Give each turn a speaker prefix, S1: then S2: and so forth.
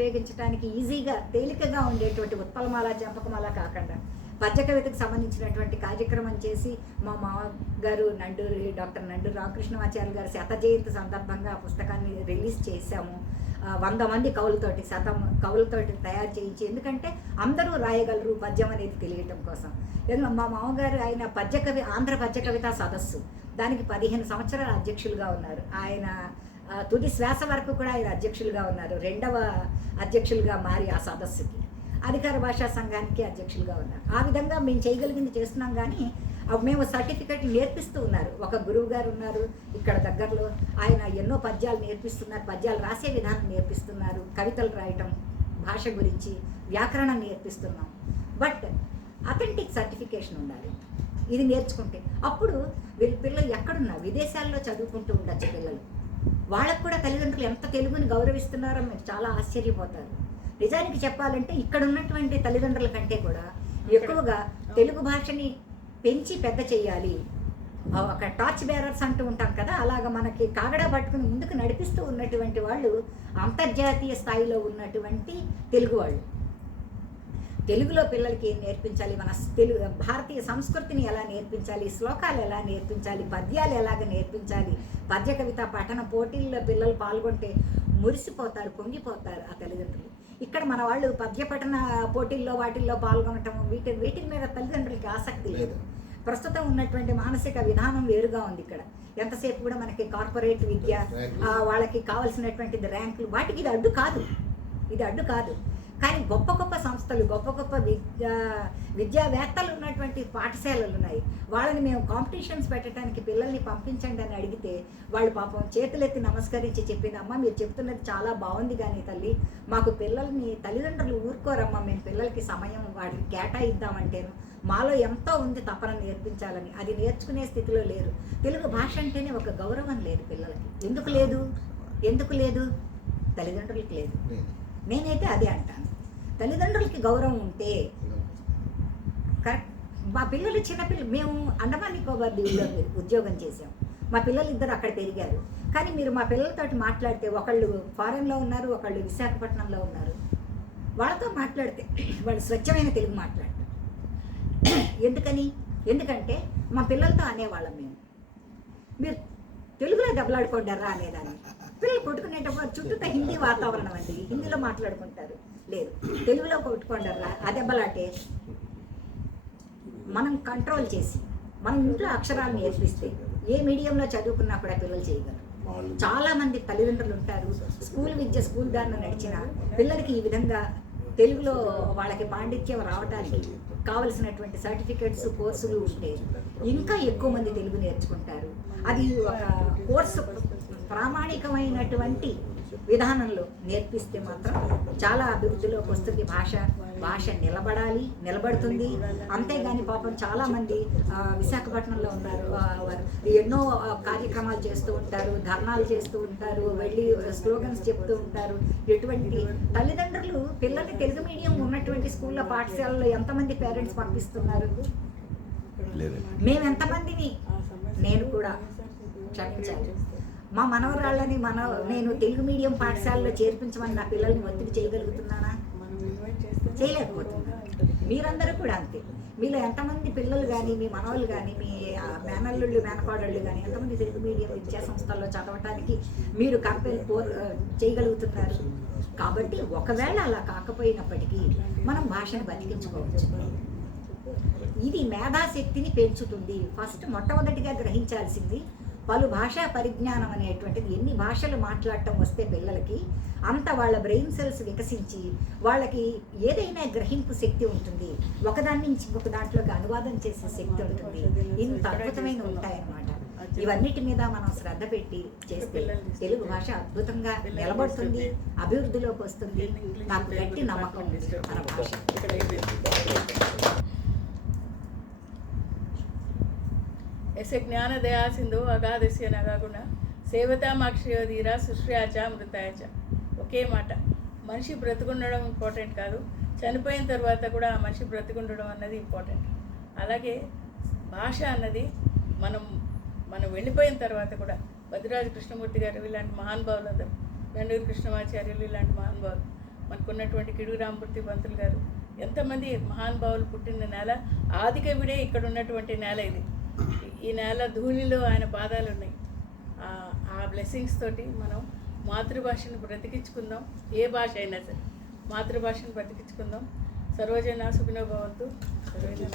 S1: ఉపయోగించడానికి ఈజీగా తేలికగా ఉండేటువంటి ఉత్పలమాల జంపకమాల కాకుండా పద్య కవితకు సంబంధించినటువంటి కార్యక్రమం చేసి మా మామగారు నండూరి డాక్టర్ నండూరు రామకృష్ణమాచార్య గారి శత జయంతి సందర్భంగా ఆ పుస్తకాన్ని రిలీజ్ చేశాము. వంద మంది కవులతోటి శతం కవులతోటి తయారు చేయించి ఎందుకంటే అందరూ రాయగలరు పద్యం అనేది తెలియటం కోసం. ఎందుకంటే మా మామగారు ఆయన పద్య కవి ఆంధ్ర పద్య కవిత సదస్సు. దానికి పదిహేను సంవత్సరాల అధ్యక్షులుగా ఉన్నారు. ఆయన తుది శ్వాస వరకు కూడా ఆయన అధ్యక్షులుగా ఉన్నారు. రెండవ అధ్యక్షులుగా మారి ఆ సదస్సుకి. అధికార భాషా సంఘానికి అధ్యక్షులుగా ఉన్నారు. ఆ విధంగా మేము చేయగలిగింది చేస్తున్నాం కానీ మేము సర్టిఫికెట్ నేర్పిస్తూ ఉన్నారు. ఒక గురువు గారు ఉన్నారు ఇక్కడ దగ్గరలో. ఆయన ఎన్నో పద్యాలు నేర్పిస్తున్నారు. పద్యాలు రాసే విధానం నేర్పిస్తున్నారు. కవితలు రాయటం భాష గురించి వ్యాకరణం నేర్పిస్తున్నాం. బట్ అథెంటిక్ సర్టిఫికేషన్ ఉండాలి. ఇది నేర్చుకుంటే. అప్పుడు వీళ్ళ పిల్లలు ఎక్కడున్నా విదేశాల్లో చదువుకుంటూ ఉండొచ్చు పిల్లలు. వాళ్ళకు కూడా తల్లిదండ్రులు ఎంత తెలుగుని గౌరవిస్తున్నారో మీరు చాలా ఆశ్చర్యపోతారు. నిజానికి చెప్పాలంటే ఇక్కడ ఉన్నటువంటి తల్లిదండ్రుల కంటే కూడా ఎక్కువగా తెలుగు భాషని పెంచి పెద్ద చేయాలి. ఒక టార్చ్ బేరర్స్ అంటూ ఉంటాం కదా అలాగ మనకి కాగడా పట్టుకుని ముందుకు నడిపిస్తూ ఉన్నటువంటి వాళ్ళు అంతర్జాతీయ స్థాయిలో ఉన్నటువంటి తెలుగు వాళ్ళు. తెలుగులో పిల్లలకి ఏం నేర్పించాలి? మన తెలుగు భారతీయ సంస్కృతిని ఎలా నేర్పించాలి? శ్లోకాలు ఎలా నేర్పించాలి? పద్యాలు ఎలాగ నేర్పించాలి? పద్య కవిత పఠన పోటీల్లో పిల్లలు పాల్గొంటే మురిసిపోతారు పొంగిపోతారు ఆ తల్లిదండ్రులు. ఇక్కడ మన వాళ్ళు పద్య పఠన పోటీల్లో వాటిల్లో పాల్గొనటం వీటి వీటి మీద తల్లిదండ్రులకి ఆసక్తి లేదు. ప్రస్తుతం ఉన్నటువంటి మానసిక విధానం వేరుగా ఉంది ఇక్కడ. ఎంతసేపు కూడా మనకి కార్పొరేట్ విద్య వాళ్ళకి కావాల్సినటువంటిది ర్యాంకులు వాటికి ఇది అడ్డు కాదు. ఇది అడ్డు కాదు. కానీ గొప్ప గొప్ప సంస్థలు గొప్ప గొప్ప విద్యా విద్యావేత్తలు ఉన్నటువంటి పాఠశాలలు ఉన్నాయి. వాళ్ళని మేము కాంపిటీషన్స్ పెట్టడానికి పిల్లల్ని పంపించండి అని అడిగితే వాళ్ళు పాపం చేతులెత్తి నమస్కరించి చెప్పింది అమ్మ మీరు చెప్తున్నది చాలా బాగుంది కానీ తల్లి మాకు పిల్లల్ని తల్లిదండ్రులు ఊరుకోరమ్మా మేము పిల్లలకి సమయం వాడికి కేటాయిద్దామంటేను. మాలో ఎంతో ఉంది తపన నేర్పించాలని. అది నేర్చుకునే స్థితిలో లేరు. తెలుగు భాష అంటేనే ఒక గౌరవం లేదు పిల్లలకి. ఎందుకు లేదు? ఎందుకు లేదు? తల్లిదండ్రులకి లేదు. నేనైతే అదే అంటాను. తల్లిదండ్రులకి గౌరవం ఉంటే కరెక్ట్. మా పిల్లలు చిన్నపిల్లలు మేము అండమాన్ నికోబార్ దీవుల్లో ఉద్యోగం చేసాం మా పిల్లలు ఇద్దరు అక్కడ పెరిగారు. కానీ మీరు మా పిల్లలతో మాట్లాడితే ఒకళ్ళు ఫారెన్లో ఉన్నారు ఒకళ్ళు విశాఖపట్నంలో ఉన్నారు. వాళ్ళతో మాట్లాడితే వాళ్ళు స్వచ్ఛమైన తెలుగు మాట్లాడతారు. ఎందుకని? ఎందుకంటే మా పిల్లలతో అనేవాళ్ళం మేము. మీరు తెలుగులో దెబ్బలాడుకుంటారా అనేదాన్ని. పిల్లలు కొట్టుకునేటప్పుడు చుట్టూతో హిందీ వాతావరణం అండి. హిందీలో మాట్లాడుకుంటారు. లేదు. తెలుగులో కొట్టుకుంటారా ఆ దెబ్బలాటే. మనం కంట్రోల్ చేసి మనం ఇంట్లో అక్షరాలు నేర్పిస్తే ఏ మీడియంలో చదువుకున్నా కూడా పిల్లలు చేయగలరు. చాలా మంది తల్లిదండ్రులు ఉంటారు. స్కూల్ విద్య స్కూల్ దారిన నడిచిన పిల్లలకి ఈ విధంగా తెలుగులో వాళ్ళకి పాండిత్యం రావడానికి కావలసినటువంటి సర్టిఫికెట్స్ కోర్సులు ఉంటే ఇంకా ఎక్కువ మంది తెలుగు నేర్చుకుంటారు. అది ఒక కోర్సు ప్రామాణికమైనటువంటి విధానంలో నేర్పిస్తే మాత్రం చాలా అభివృద్ధిలోకి వస్తుంది. భాష భాష నిలబడాలి నిలబడుతుంది. అంతేగాని పాపం చాలా మంది ఆ, విశాఖపట్నంలో ఉన్నారు. వారు ఎన్నో కార్యక్రమాలు చేస్తూ ఉంటారు ధర్నాలు చేస్తూ ఉంటారు వెళ్ళి స్లోగన్స్ చెప్తూ ఉంటారు. ఎటువంటి తల్లిదండ్రులు పిల్లల్ని తెలుగు మీడియం ఉన్నటువంటి స్కూల్లో పాఠశాలలో ఎంతమంది పేరెంట్స్ పంపిస్తున్నారు? మేము ఎంతమందిని నేను కూడా క్షమించాలి మా మనవరాళ్ళని మన నేను తెలుగు మీడియం పాఠశాలలో చేర్పించమని నా పిల్లల్ని ఒత్తిడి చేయగలుగుతున్నానా? చేయలేకపోతున్నాను. మీరందరూ కూడా అంతే. మీలో ఎంతమంది పిల్లలు కానీ మీ మనవలు కానీ మీ మేనల్లుళ్ళు మేనకోడళ్ళు కానీ ఎంతమంది తెలుగు మీడియం విద్యా సంస్థల్లో చదవటానికి మీరు కంపెనీ చేయగలుగుతున్నారు? కాబట్టి ఒకవేళ అలా కాకపోయినప్పటికీ మనం భాషను బతికించుకోవచ్చు. ఇది మేధాశక్తిని పెంచుతుంది. ఫస్ట్ మొట్టమొదటిగా గ్రహించాల్సింది పలు భాషా పరిజ్ఞానం అనేటువంటిది ఎన్ని భాషలు మాట్లాడటం వస్తే పిల్లలకి అంత వాళ్ళ బ్రెయిన్ సెల్స్ వికసించి వాళ్ళకి ఏదైనా గ్రహింపు శక్తి ఉంటుంది. ఒకదాని నుంచి ఒక దాంట్లోకి అనువాదం చేసే శక్తి ఉంటుంది. ఇంత అద్భుతమైన ఉంటాయన్నమాట. ఇవన్నిటి మీద మనం శ్రద్ధ పెట్టి చేస్తే తెలుగు భాష అద్భుతంగా నిలబడుతుంది అభివృద్ధిలోకి వస్తుంది. నాకు గట్టి నమ్మకం ఉంది మన భాష.
S2: ఎస్య జ్ఞానదయా సింధు అగాధస్య నగాగుణ సేవతామాక్షయోధీర సుశ్రయాచ మృతాయచ ఒకే మాట మనిషి బ్రతుకుండడం ఇంపార్టెంట్ కాదు చనిపోయిన తర్వాత కూడా ఆ మనిషి బ్రతుకుండడం అన్నది ఇంపార్టెంట్ అలాగే భాష అన్నది మనం మనం వెళ్ళిపోయిన తర్వాత కూడా భద్రరాజు కృష్ణమూర్తి గారు ఇలాంటి మహానుభావులు అందరూ నండూరు కృష్ణమాచార్యులు ఇలాంటి మహానుభావులు మనకున్నటువంటి కిడుగు రామపూర్తి పంతులు గారు ఎంతమంది మహానుభావులు పుట్టిన నేల ఆదికవిడే ఇక్కడ ఉన్నటువంటి నేల ఇది ఈ నెల ధూళిలో ఆయన పాదాలు ఉన్నాయి ఆ- ఆ బ్లెస్సింగ్స్ తోటి మనం మాతృభాషను బ్రతికించుకుందాం. ఏ భాష అయినా సరే మాతృభాషను బ్రతికించుకుందాం. సర్వజన సుఖినో భవంతు. సర్వజన